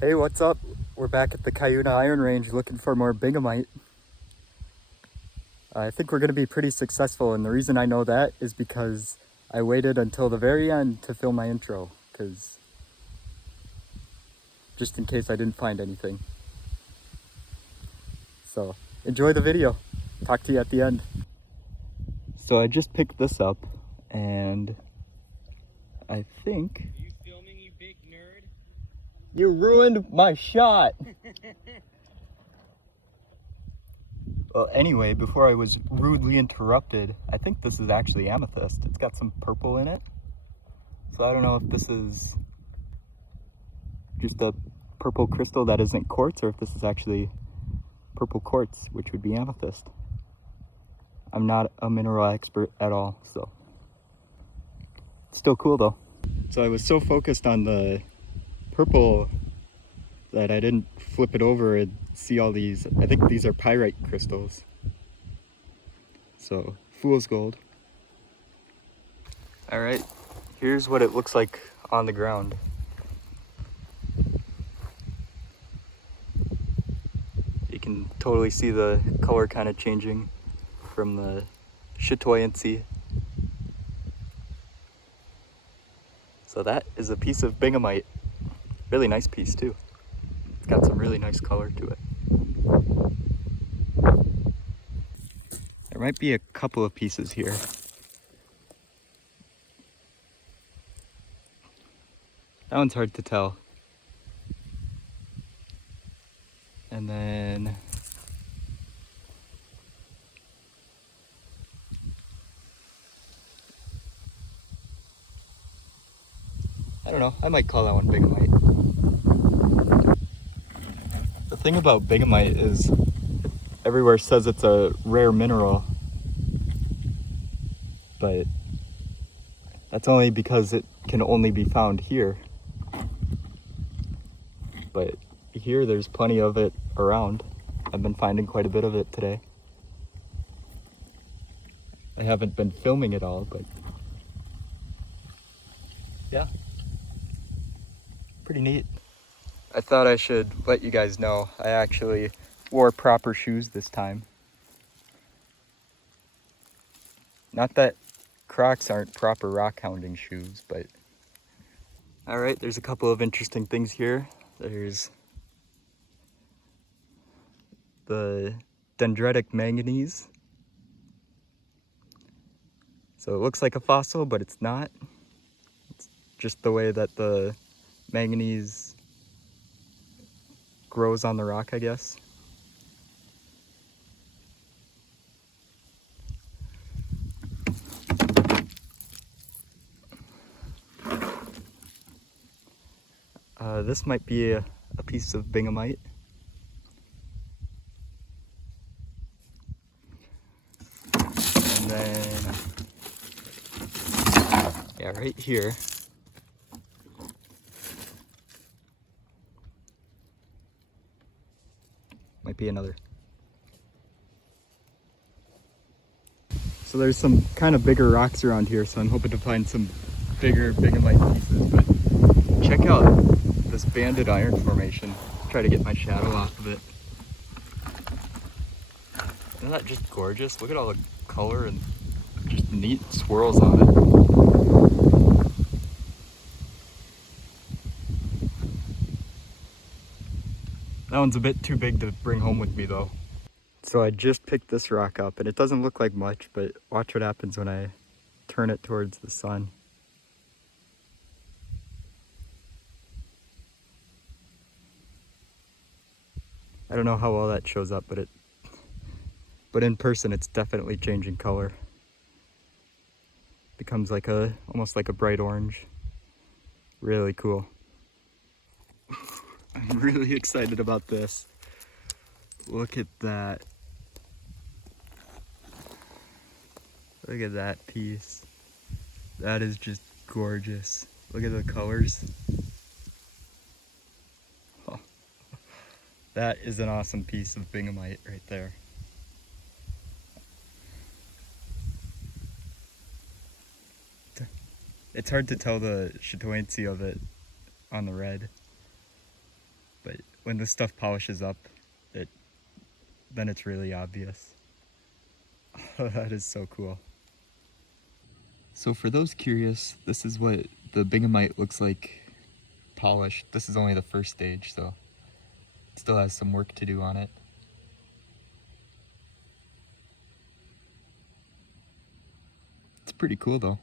Hey, what's up? We're back at the Cuyuna Iron Range looking for more bingamite. I think we're going to be pretty successful, and the reason I know that is because I waited until the very end to film my intro, just in case I didn't find anything. So, enjoy the video. Talk to you at the end. So I just picked this up, and I think... Are you filming, you big nerd? You ruined my shot! Well, anyway, before I was rudely interrupted, I think this is actually amethyst. It's got some purple in it. So I don't know if this is just a purple crystal that isn't quartz, or if this is actually purple quartz, which would be amethyst. I'm not a mineral expert at all, so it's still cool though. So I was so focused on the purple that I didn't flip it over and see all these. I think these are pyrite crystals. So fool's gold. All right, here's what it looks like on the ground. You can totally see the color kind of changing from the chatoyancy. So that is a piece of bingamite. Really nice piece too. It's got some really nice color to it. There might be a couple of pieces here. That one's hard to tell. And then I don't know, I might call that one bingamite. The thing about bingamite is everywhere says it's a rare mineral, but that's only because it can only be found here. But here there's plenty of it around. I've been finding quite a bit of it today. I haven't been filming it all, but yeah, pretty neat. I thought I should let you guys know I actually wore proper shoes this time. Not that Crocs aren't proper rockhounding shoes, but... Alright, there's a couple of interesting things here. There's the dendritic manganese. So it looks like a fossil, but it's not. It's just the way that the manganese grows on the rock, I guess. This might be a piece of bingamite. And then, yeah, right here. Might be another. So there's some kind of bigger rocks around here, so I'm hoping to find some bigger bingamite pieces, but check out this banded iron formation. Try to get my shadow off of it. Isn't that just gorgeous? Look at all the color and just neat swirls on it. That one's a bit too big to bring home with me though. So I just picked this rock up, and it doesn't look like much, but watch what happens when I turn it towards the sun. I don't know how well that shows up, but in person it's definitely changing color. Becomes like almost like a bright orange. Really cool. I'm really excited about this. Look at that. Look at that piece. That is just gorgeous. Look at the colors. Oh, that is an awesome piece of bingamite right there. It's hard to tell the chatoyancy of it on the red. when this stuff polishes up, then it's really obvious. That is so cool. So for those curious, this is what the bingamite looks like polished. This is only the first stage, so it still has some work to do on it. It's pretty cool though.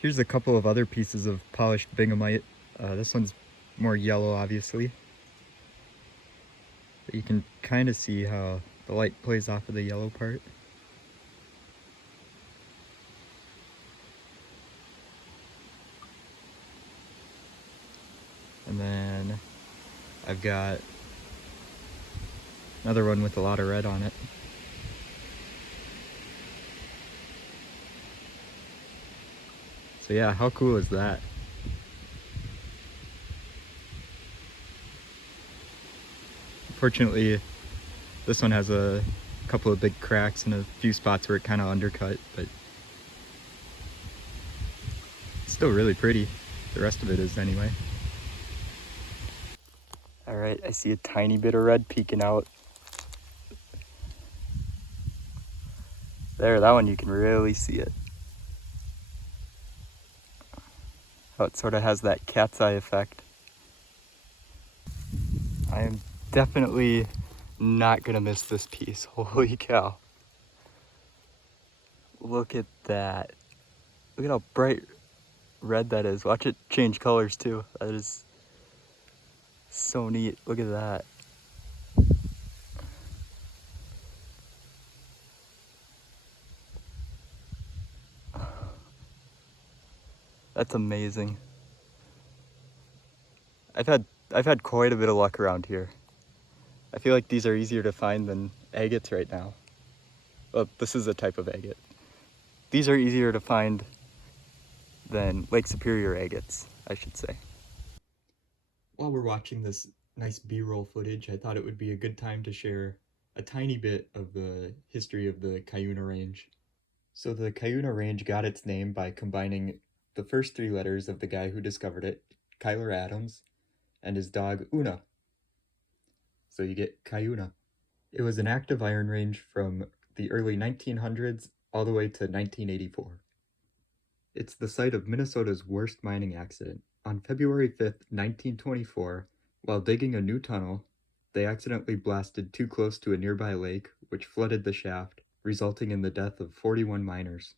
Here's a couple of other pieces of polished bingamite. This one's more yellow, obviously. But you can kind of see how the light plays off of the yellow part. And then I've got another one with a lot of red on it. So yeah, how cool is that? Fortunately, this one has a couple of big cracks and a few spots where it kind of undercut, but it's still really pretty. The rest of it is anyway. All right, I see a tiny bit of red peeking out. There, that one you can really see it. How it sort of has that cat's eye effect. I am definitely not gonna miss this piece. Holy cow. Look at that. Look at how bright red that is. Watch it change colors too. That is so neat. Look at that. That's amazing. I've had quite a bit of luck around here. I feel like these are easier to find than agates right now. Well, this is a type of agate. These are easier to find than Lake Superior agates, I should say. While we're watching this nice B-roll footage, I thought it would be a good time to share a tiny bit of the history of the Cuyuna Range. So the Cuyuna Range got its name by combining the first three letters of the guy who discovered it, Kyler Adams, and his dog Una. So you get Cuyuna. It was an active iron range from the early 1900s all the way to 1984. It's the site of Minnesota's worst mining accident. On February 5th, 1924, while digging a new tunnel, they accidentally blasted too close to a nearby lake, which flooded the shaft, resulting in the death of 41 miners.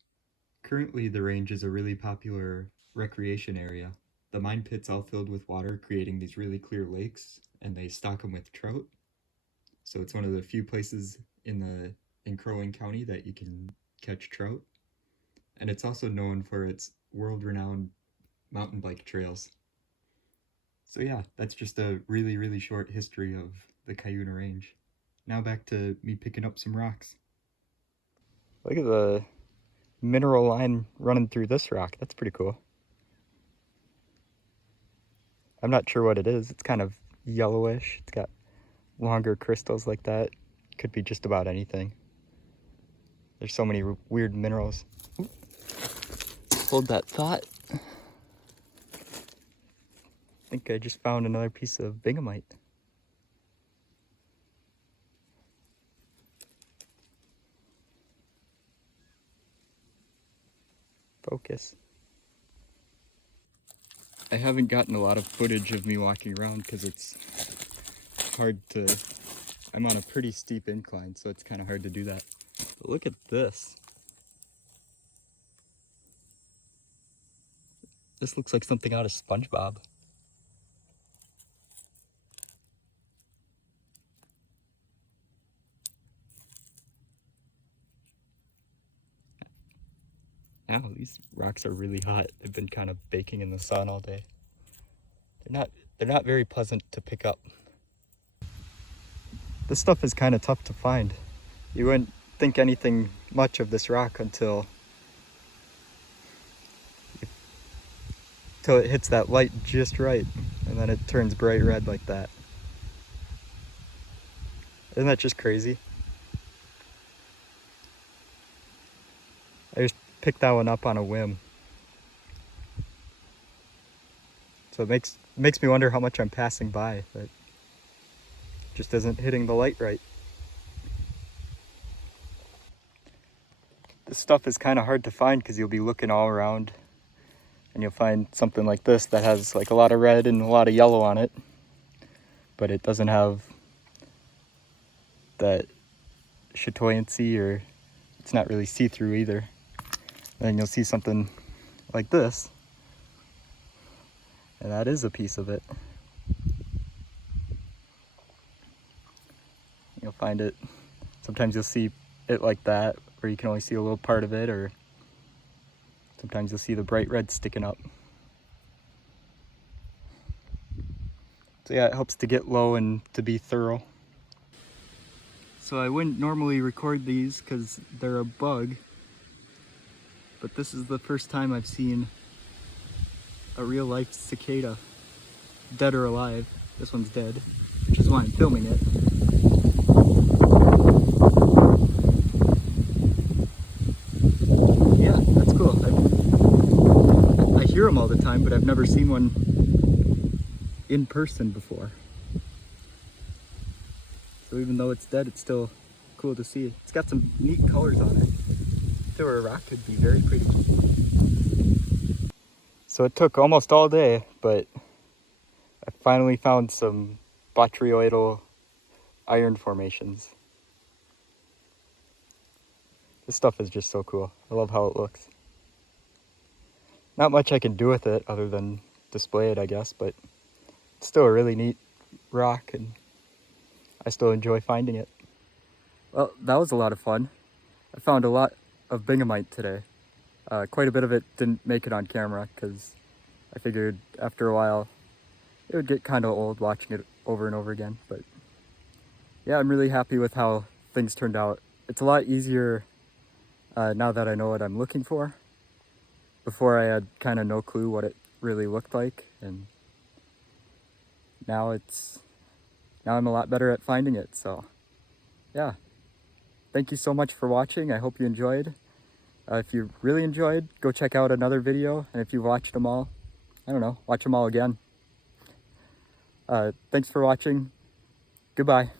Currently, the range is a really popular recreation area. The mine pit's all filled with water, creating these really clear lakes, and they stock them with trout. So it's one of the few places in Crow Wing County that you can catch trout. And it's also known for its world-renowned mountain bike trails. So yeah, that's just a really, really short history of the Cuyuna Range. Now back to me picking up some rocks. Look at the mineral line running through this rock. That's pretty cool. I'm not sure what it is. It's kind of yellowish. It's got longer crystals like that. Could be just about anything. There's so many weird minerals. Ooh. Hold that thought. I think I just found another piece of bingamite. Focus. I haven't gotten a lot of footage of me walking around because it's hard to, I'm on a pretty steep incline, so it's kind of hard to do that. But look at this. This looks like something out of SpongeBob. Ow, these rocks are really hot. They've been kind of baking in the sun all day. They're not very pleasant to pick up. This stuff is kind of tough to find. You wouldn't think anything much of this rock until it hits that light just right, and then it turns bright red like that. Isn't that just crazy? I just picked that one up on a whim. So it makes makes me wonder how much I'm passing by, but just isn't hitting the light right. This stuff is kind of hard to find because you'll be looking all around and you'll find something like this that has like a lot of red and a lot of yellow on it, but it doesn't have that chatoyancy, or it's not really see-through either. Then you'll see something like this, and that is a piece of it. You'll find it, sometimes you'll see it like that, where you can only see a little part of it, or sometimes you'll see the bright red sticking up. So yeah, it helps to get low and to be thorough. So I wouldn't normally record these because they're a bug, but this is the first time I've seen a real life cicada, dead or alive. This one's dead, which is why I'm filming it. Yeah, that's cool. I hear them all the time, but I've never seen one in person before. So even though it's dead, it's still cool to see. It's got some neat colors on it. If there were a rock, it'd be very pretty. So it took almost all day, but I finally found some botryoidal iron formations. This stuff is just so cool. I love how it looks. Not much I can do with it other than display it, I guess, but it's still a really neat rock, and I still enjoy finding it. Well, that was a lot of fun. I found a lot of bingamite today. Quite a bit of it didn't make it on camera because I figured after a while it would get kind of old watching it over and over again. But yeah, I'm really happy with how things turned out. It's a lot easier now that I know what I'm looking for. Before I had kind of no clue what it really looked like, and now I'm a lot better at finding it. So yeah, thank you so much for watching. I hope you enjoyed. If you really enjoyed, go check out another video, and if you've watched them all, I don't know, watch them all again. Thanks for watching. Goodbye.